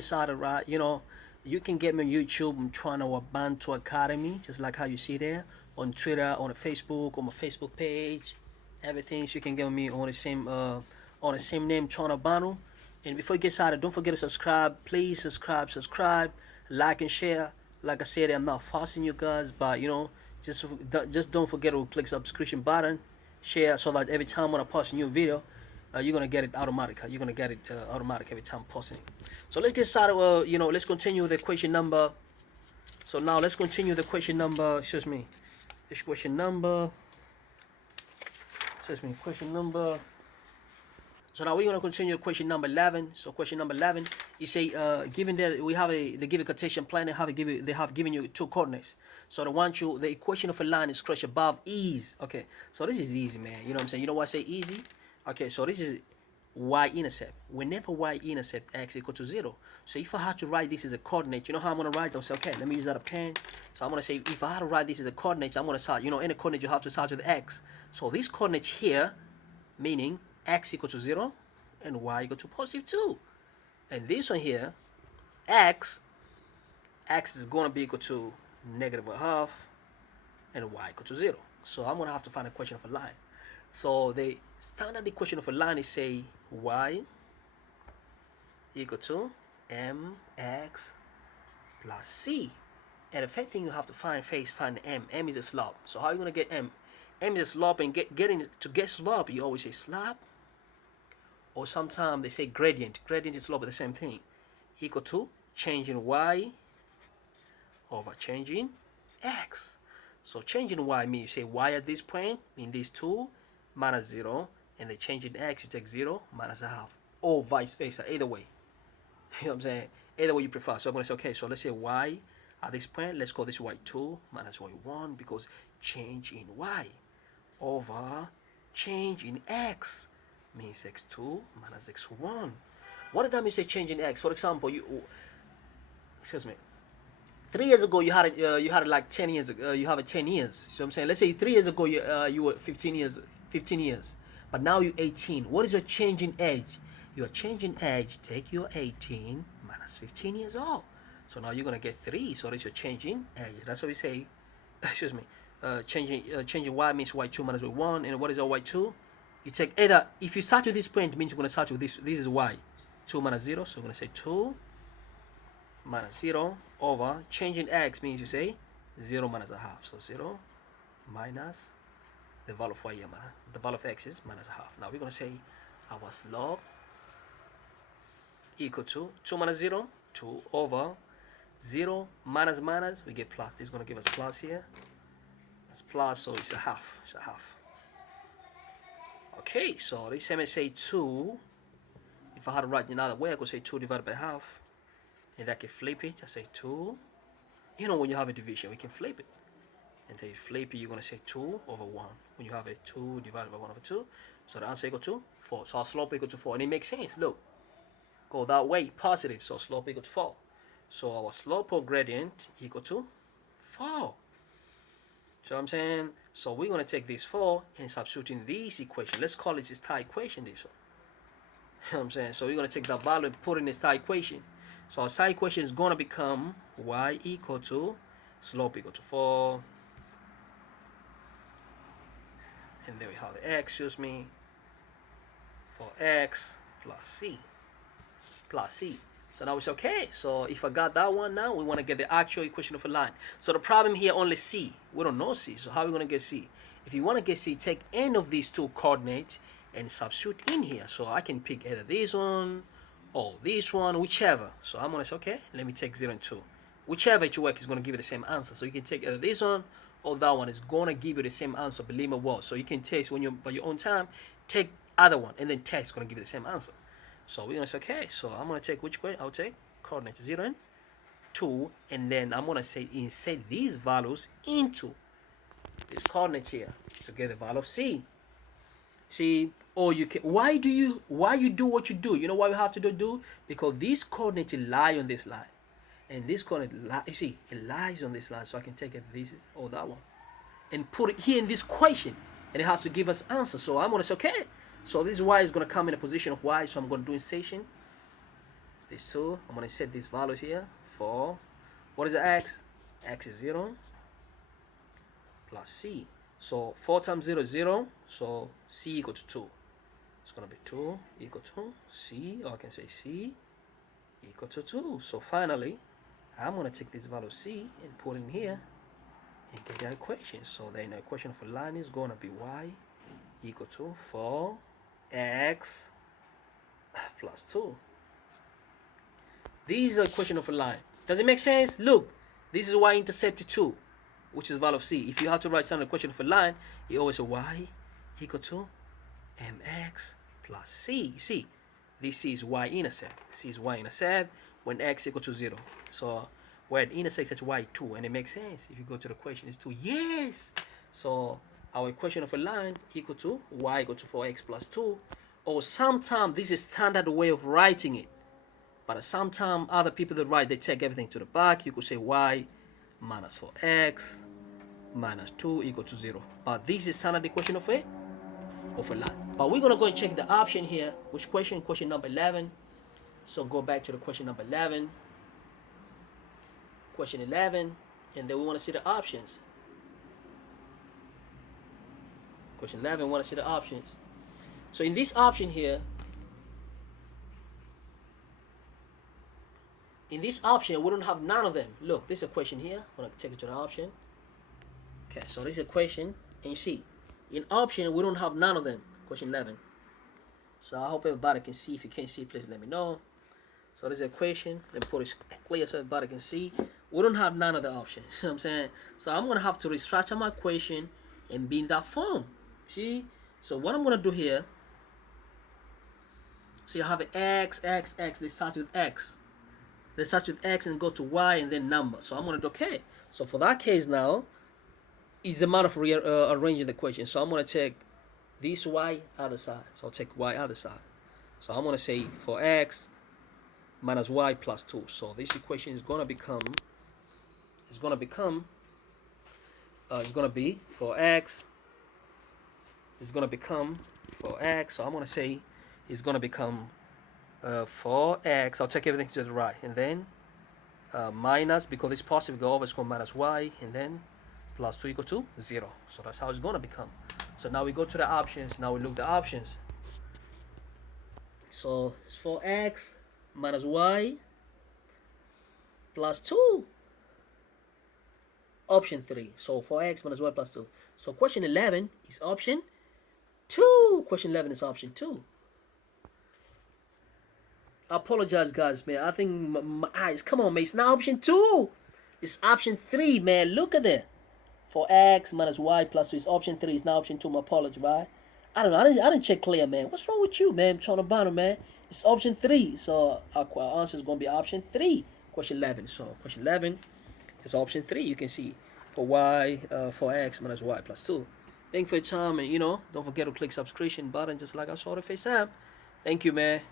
Decided, right? You can get me on YouTube. I'm trying to Bantu Academy, just like how you see there on Twitter, on the Facebook, on my Facebook page, everything. So you can get me on the same name, Chana Banu. And before you get started, don't forget to subscribe. Please subscribe, like and share. Like I said, I'm not forcing you guys, but just don't forget to click subscription button, share, so that every time when I post a new video, you're gonna get it automatic. You're gonna get it automatic every time posting. So let's get started. Let's continue the question number. So now let's continue the question number. Excuse me. This question number. Excuse me. Question number. So now we're gonna continue question number 11. So question number 11, you say, given that we have they give a quotation plan, they have given you two coordinates. So the equation of a line is stretched above is. Okay. So this is easy, man. You know what I'm saying? You know why I say easy? Okay. So this is y-intercept. Whenever y-intercept x equal to 0. So if I had to write this as a coordinate, you know how I'm going to write? I'll say, okay, let me use that a pen. So I'm going to say, if I had to write this as a coordinate, I'm going to start, any coordinate you have to start with x. So this coordinate here, meaning x equal to 0 and y equal to positive 2. And this one here, x is going to be equal to negative a half and y equal to 0. So I'm going to have to find a equation of a line. So the standard equation of a line is, say, y equal to mx plus c. And the first thing you have to find m. M is a slope. So how are you going to get m? M is a slope, and to get slope, you always say slope. Or sometimes they say gradient. Gradient and slope are the same thing. Equal to change in y over change in x. So change in y means you say y at this point, mean these 2 minus 0, and the change in x, you take 0 minus a half, or vice versa, either way. You know what I'm saying? Either way you prefer. So I'm going to say, okay, so let's say y at this point, let's call this y2 minus y1, because change in y over change in x means x2 minus x1. What does that mean, say change in x? For example, excuse me, 3 years ago you had like 10 years ago, you have 10 years. So I'm saying, let's say 3 years ago you were 15 years, but now you're 18. What is your change in age? Your change in age, take your 18 minus 15 years old. So now you're gonna get 3. So that's your change in age. That's what we say. Excuse me. Changing y means y2 minus y1. And what is our y2? You take either, if you start with this point, it means you're gonna start with this. This is y, 2 minus 0. So we're gonna say 2 minus 0 over changing x means you say 0 minus a half. So 0 minus the value of y here, the value of x is minus a half. Now we're going to say our slope equal to 2 minus 0, 2 over 0 minus minus, we get plus. This is going to give us plus here. That's plus, so it's a half. It's a half. Okay, so this time I say 2. If I had to write another way, I could say 2 divided by half. And I can flip it. I say 2. When you have a division, we can flip it. And then you flip it, you're going to say 2 over 1. When you have a 2 divided by 1 over 2. So the answer equal to 4. So our slope equal to 4. And it makes sense. Look. Go that way. Positive. So slope equal to 4. So our slope or gradient equal to 4. So I'm saying, so we're going to take this 4 and substitute in this equation. Let's call it this star equation, this one. You know what I'm saying? So we're going to take that value and put in the star equation. So our star equation is going to become y equal to slope equal to 4. And there we have the x, excuse me, for x plus c. Plus c. So now it's okay. So if I got that one, now we want to get the actual equation of a line. So the problem here, only c. We don't know c. So how are we going to get c? If you want to get c, take any of these two coordinates and substitute in here. So I can pick either this one or this one, whichever. So I'm going to say, okay, let me take 0 and 2. Whichever it works is going to give you the same answer. So you can take either this one or that one. Is going to give you the same answer, believe me well. So you can test when you're by your own time, take other one and then test, going to give you the same answer. So we're going to say, okay, so I'm going to take which way? I'll take coordinates 0 and 2, and then I'm going to say insert these values into these coordinates here to get the value of c. See, or you can, why you do what you do? You know why you have to do? Because these coordinates lie on this line. And this coordinate, you see, it lies on this line. So I can take it this or that one and put it here in this equation. And it has to give us answer. So I'm going to say, okay. So this y is going to come in a position of y. So I'm going to do insertion. these two. I'm going to set these values here for, what is the x? X is 0 plus c. So 4 times 0 is 0, so c equal to 2. It's going to be 2 equal to c, or I can say c equal to 2. So finally, I'm going to take this value c and put in here and get the equation. So then the equation for line is going to be y equal to 4x plus 2. This is the equation of a line. Does it make sense? Look, this is y-intercept 2, which is value of c. If you have to write down the equation of a line, you always say y equal to mx plus c. You see, this is y-intercept. C is y-intercept when x equal to 0. So where it intersects at y2, and it makes sense. If you go to the equation, it's 2. Yes! So our equation of a line equal to y equal to 4x plus 2. Or sometimes this is standard way of writing it. But sometimes other people that write, they take everything to the back. You could say y minus 4x minus 2 equal to 0. But this is standard equation of a line. But we're going to go and check the option here. Which question? Question number 11. So go back to the question number 11. Question 11. And then we want to see the options. Question 11, we want to see the options. So in this option here, in this option, we don't have none of them. Look, this is a question here. I'm going to take it to the option. Okay, so this is a question. And you see, in option, we don't have none of them. Question 11. So I hope everybody can see. If you can't see, please let me know. So this is a question. Let me put it clear so everybody can see. We don't have none of the options. You know what I'm saying? So I'm going to have to restructure my question and be in that form. See? So what I'm going to do here, so you have an x, x, x. They start with x. They start with x and go to y and then number. So I'm going to do okay. So for that case now, is the matter of arranging the equation. So I'm going to take this y other side. So I'll take y other side. So I'm going to say for x minus y plus 2. So this equation is going to become, it's going to be for x, it's going to become for x. So I'm going to say it's going to become for x. I'll take everything to the right. And then minus, because it's positive, go over, it's going to minus y. And then plus 2 equal to 0. So that's how it's going to become. So now we go to the options. Now we look at the options. So it's for x minus y plus 2. Option 3. So for x minus y plus 2. So question 11 is option 2. Question 11 is option 2. I apologize, guys, man. I think my eyes. Come on, man. It's not option 2. It's option 3, man. Look at it. For x minus y plus 2 is option 3. It's not option 2. My apologies, right? I don't know. I didn't check clear, man. What's wrong with you, man? I'm trying to bottom, man. It's option 3. So our answer is going to be option 3. Question 11. So question 11 is option 3. You can see for y, for x minus y plus 2. Thank you for your time. And, don't forget to click subscription button just like I saw the FaceTime. Thank you, man.